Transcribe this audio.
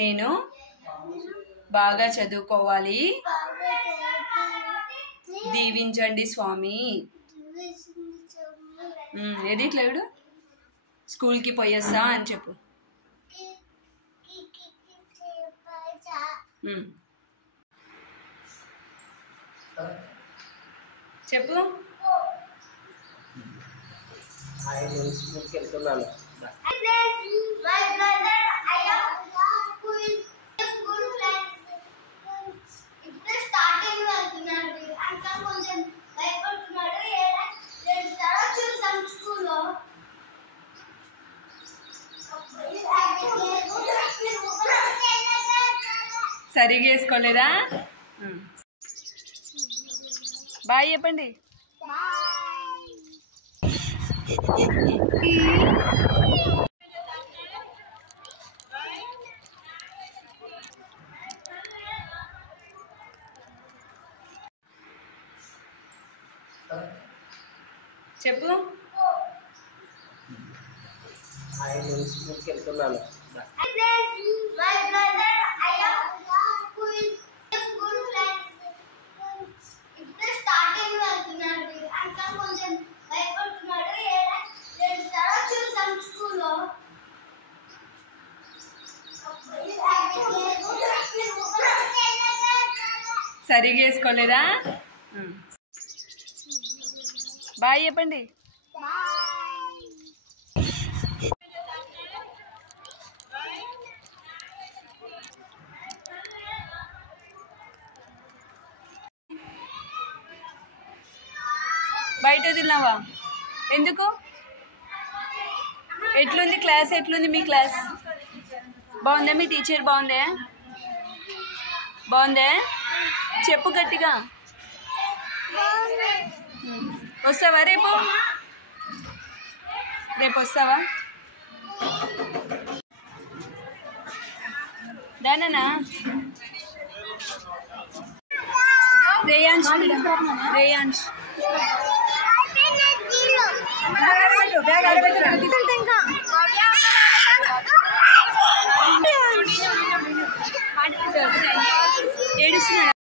నేను బాగా చదువుకోవాలి, దీవించండి స్వామి. ఏది ఇట్లాడు స్కూల్కి పోయేస్తా అని చెప్పు. చెప్పు. స్కూల్కి వెళ్తున్నాను. సరిగా వేసుకోలేదా? బాయ్ చెప్పండి. చెప్పు. స్కూల్కి వెళ్తున్నాను. సరిగా వేసుకోలేదా? బాయ్ చెప్పండి. బయట తిన్నావా? ఎందుకు? ఎట్లుంది క్లాస్? ఎట్లుంది మీ క్లాస్? బాగుందా? మీ టీచర్ బాగుందే? బాగుందే? చెప్పు గట్టిగా. వస్తావా రేపు? రేపు వస్తావా? దానా రేయాంష్ రేయాంష్ ఏడుస్తున్నాడు.